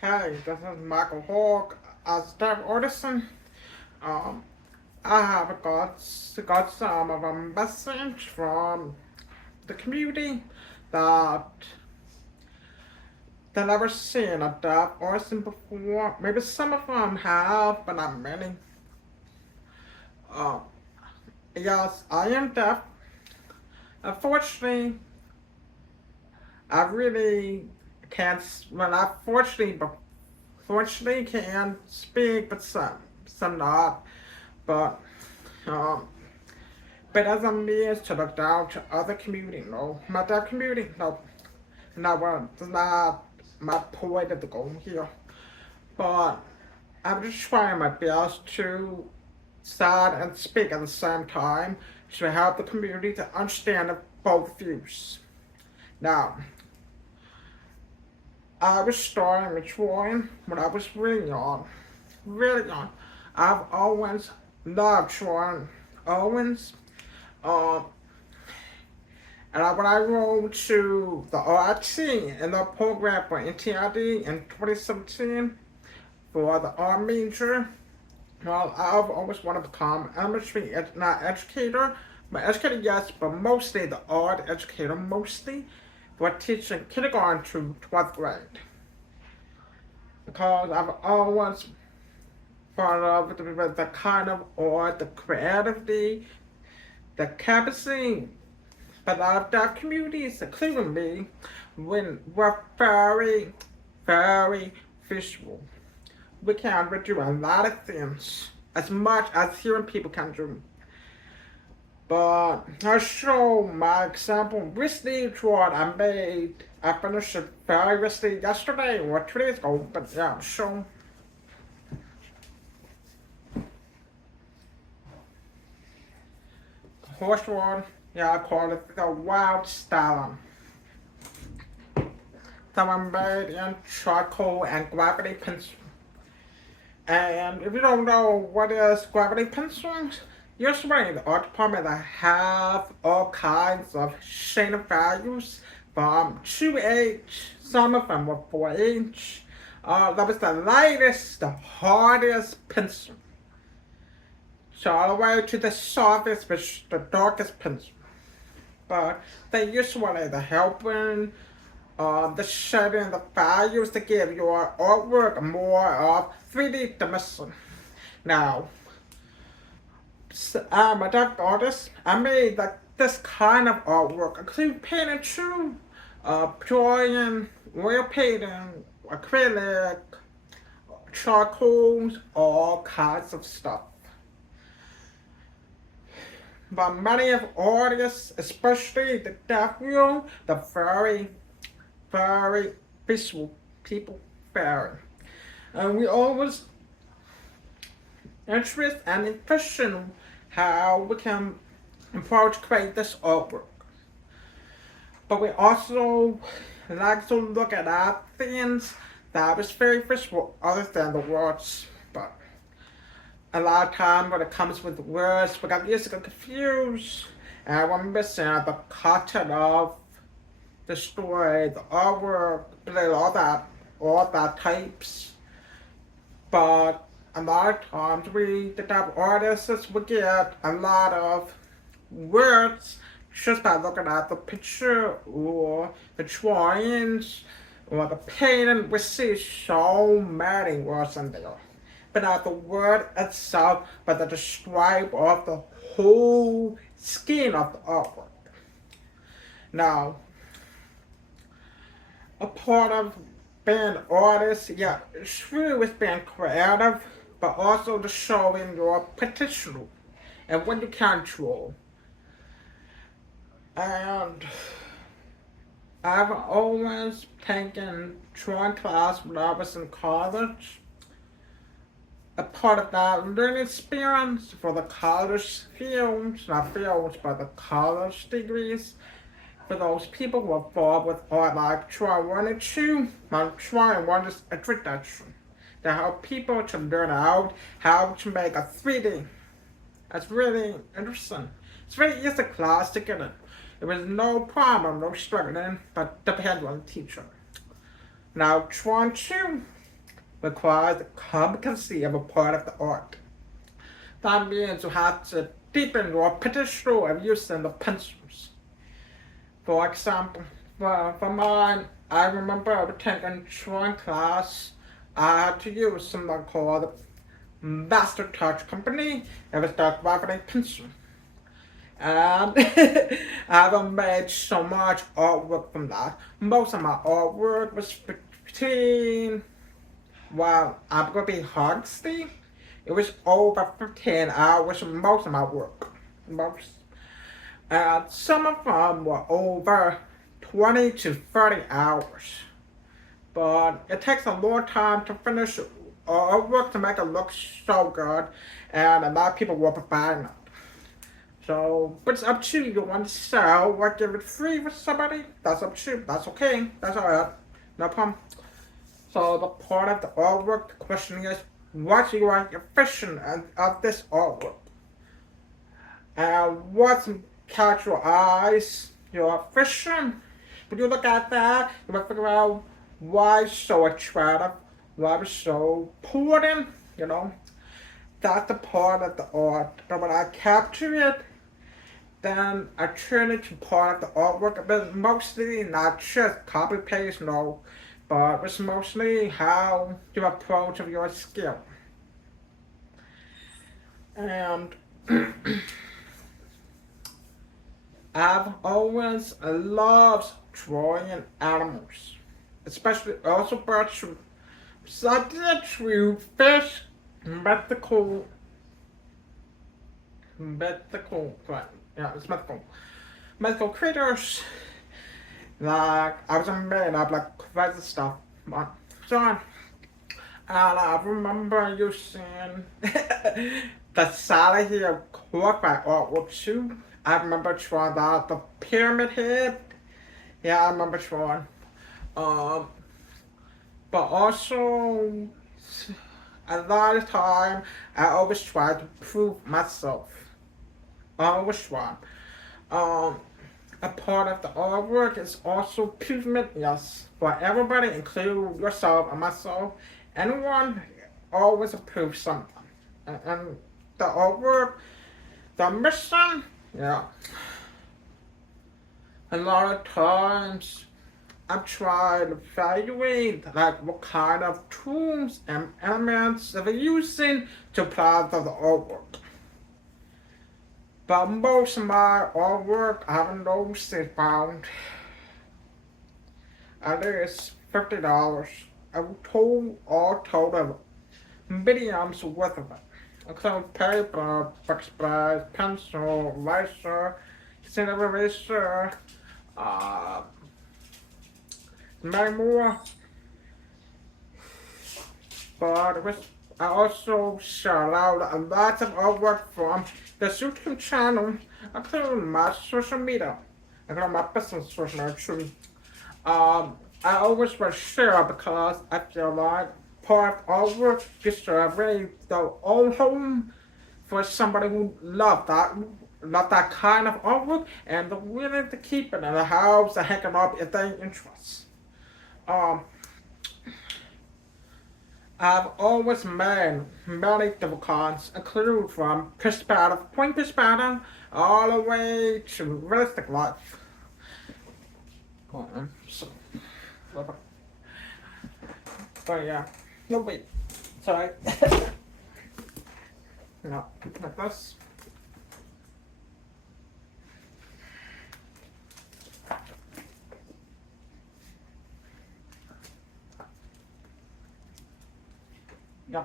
Hey, this is Michael Hawk. As Dave Ortison, um, I have got some of a message from the community that they never seen a Dave Ortison before. Maybe some of them have, but not many. Um, yes, I am deaf. Unfortunately, I really can't. Well, not fortunately, but fortunately can speak, but some not. But um, but as a means to look down to other community, no, not that community, no, that's not my point of the goal here. But I'm just trying my best to sad and speak at the same time to help the community to understand both views. Now, I was starting with drawing when I was really young, really young. I've always loved drawing, always. Um, when I wrote to the RIT in the program for NTID in 2017 for the art major, well, I've always wanted to become elementary, not educator, but educator, yes, but mostly the art educator, mostly for teaching kindergarten to 12th grade. Because I've always thought of the kind of art, the creativity, the capacity. But a lot of deaf communities, including me, were very, very visual. We can do a lot of things, as much as hearing people can do. But I'll show my example recently what I made. I finished it very recently yesterday or 2 days ago, but yeah, I'll show. The horse one, yeah, I call it the wild stallion. Someone made in charcoal and gravity pencil. And if you don't know what is gravity pencil, usually the art department that have all kinds of shading values from 2H, some of them were 4H. That was the lightest, the hardest pencil. So all the way to the softest, which the darkest pencil. But they usually the helping the shading, the values to give your artwork more of 3D dimension. Now, I'm a dark artist. I made this kind of artwork, including painting too, drawing, oil painting, acrylic, charcoals, all kinds of stuff. But many of artists, especially the deaf view, the very visual people, very. And we always interested and envision how we can approach create this artwork. But we also like to look at our things that is very visual other than the words. But a lot of time when it comes with words, we got easily confused and we're missing the content of the story, the artwork, all that types. But a lot of times the type of artists, we get a lot of words just by looking at the picture or the drawings or the painting. We see so many words in there. But not the word itself, but the describe of the whole skin of the artwork. Now, a part of being an artist, yeah, true is being creative, but also the showing your potential and what you can draw. And I've always taken drawing class when I was in college. A part of that learning experience for the college fields, not fields, but the college degrees, for those people who are involved with art like try one and two, try one is introduction to help people to learn out how to make a 3D. That's really interesting. It's really easy class to get it. There was no problem, no struggling, but depends on the teacher. Now, try two. requires the competency of a part of the art. That means you have to deepen your potential of using the pencils. For example, for mine, I remember taking drawing class. I had to use something called Master Touch Company. It was the gravity pencil. And I've made so much artwork from that. Most of my artwork was between, well, I'm gonna be honesty. It was over 15 hours most of my work. Most. And some of them were over 20 to 30 hours. But it takes a long time to finish artwork to make it look so good. And a lot of people will be buying it. So, but it's up to you. You want to sell or give it free for somebody? That's up to you. That's okay. That's alright. No problem. So the part of the artwork, the question is, what you are efficient of this artwork? And what catch your eyes? Your efficient. When you look at that, you will figure out why it's so attractive, why it's so important, you know. That's the part of the art. But when I capture it, then I turn it to part of the artwork, but mostly not just copy paste, no, but it's mostly how you approach of your skill. And I've always loved drawing animals, especially also birds. So I did drew fish, mythical, right? Yeah, it's mythical critters. Like I was made of like crazy stuff. But so and I remember using the Sally here quote by artwork too. I remember trying that the pyramid head. Yeah, I remember trying. Um, but also a lot of time I always try to prove myself. I always try. Um, a part of the artwork is also pavement, yes, for everybody, include yourself and myself. Anyone always approves something. And the artwork, the mission, yeah. A lot of times I'm trying to evaluate like what kind of tools and elements they're using to apply to the artwork. But most of my artwork I haven't noticed is bound at least $50. I told all total mediums worth of it. Including paper, book supplies, pencil, eraser, cinema eraser, uh, many more. But I also shout out a lot of artwork from the YouTube channel, including my social media, including my business social media too. I always will share because I feel like part of artwork is really the own home for somebody who love that kind of artwork and they're willing to keep it in the house and hang it up if they interest. Um, I've always made many different kinds, including from perspective, point perspective, all the way to realistic life. So, but yeah, no wait, sorry. No, like this. Yeah.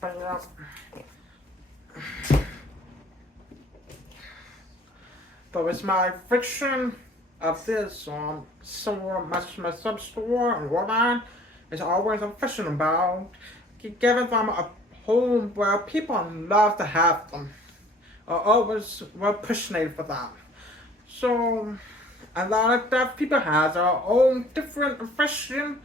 But yeah. But with my fiction of this store, my sub store and whatnot, is always a fiction about giving them a home where people love to have them. Are always were passionate for that. So a lot of deaf people have their own different fiction.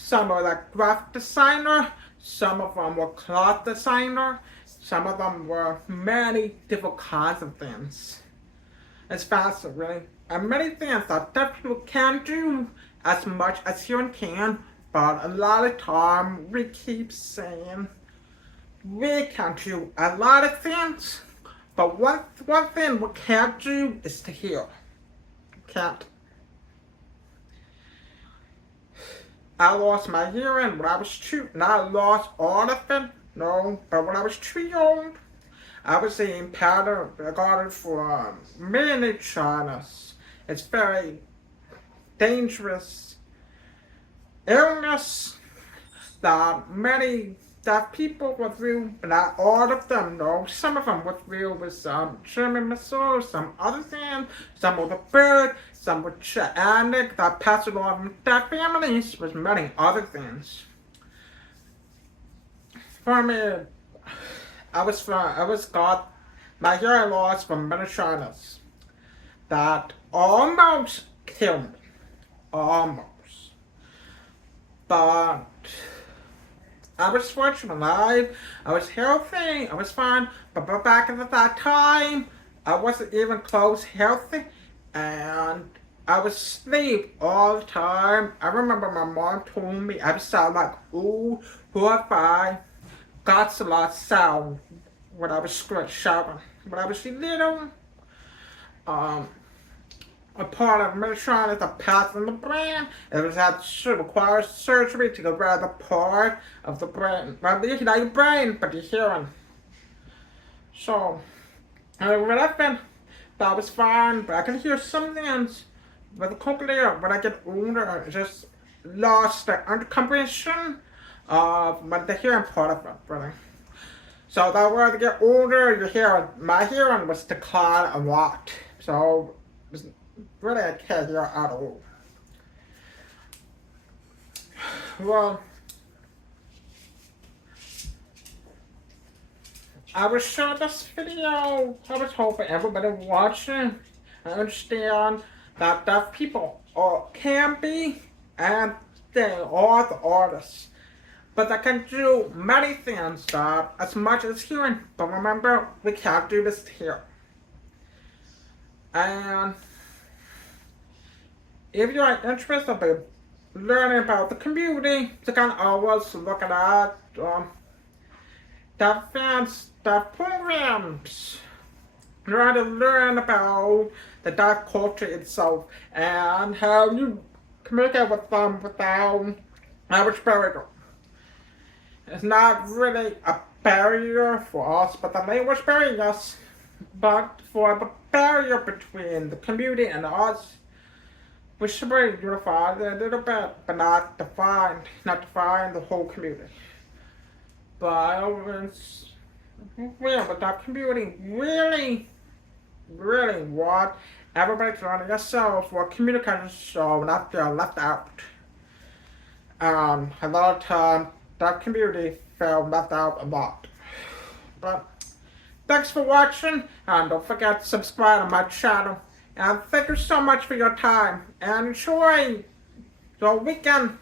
Some are like graphic designer, some of them were cloth designer, some of them were many different kinds of things. It's fascinating, really. And many things that deaf people can do as much as human can, but a lot of time we keep saying we can do a lot of things, but one thing we can't do is to hear. Can't. I lost my hearing when I was two, not lost all of it, no, but when I was 2 years old, I was in powder regarded for meningitis. It's very dangerous illness that many deaf people go through, but not all of them, no. Some of them go through with German missiles, some other things, some with a bird, some with genetic that passed along from deaf families, with many other things. For me, I was got my hearing loss from meningitis that almost killed me, almost. But I was fortunate alive, I was healthy, I was fine, but back at that time, I wasn't even close healthy, and I was asleep all the time. I remember my mom told me I would sound like, ooh, 4 or 5, got a lot of sound when I was shouting. When I was little, a part of meningitis, a path in the brain. It was had to require surgery to get rid of the part of the brain. Not your brain, but your hearing. So, when I found that was fine, but I can hear some things. But the cochlear, when I get older, I just lost the comprehension of the hearing part of it, really. So that when I get older, your hearing, my hearing was declined a lot. So, it was really I can't hear at all. Well, I will show this video. I was hoping everybody watching and understand that deaf people can be and they are the artists. But they can do many things that as much as hearing. But remember, we can't do this here. And if you are interested in learning about the community, you can always look at deaf fans, deaf programs. Try to learn about the deaf culture itself and how you communicate with them without language barrier. It's not really a barrier for us, but the language barrier, yes. But for the barrier between the community and us, we should be unified a little bit, but not define the whole community. But it's real, but that community really want everybody to learn yourself for communication so not feel left out. A lot of times that community felt left out a lot. But thanks for watching, and don't forget to subscribe to my channel. And thank you so much for your time, and enjoy your weekend.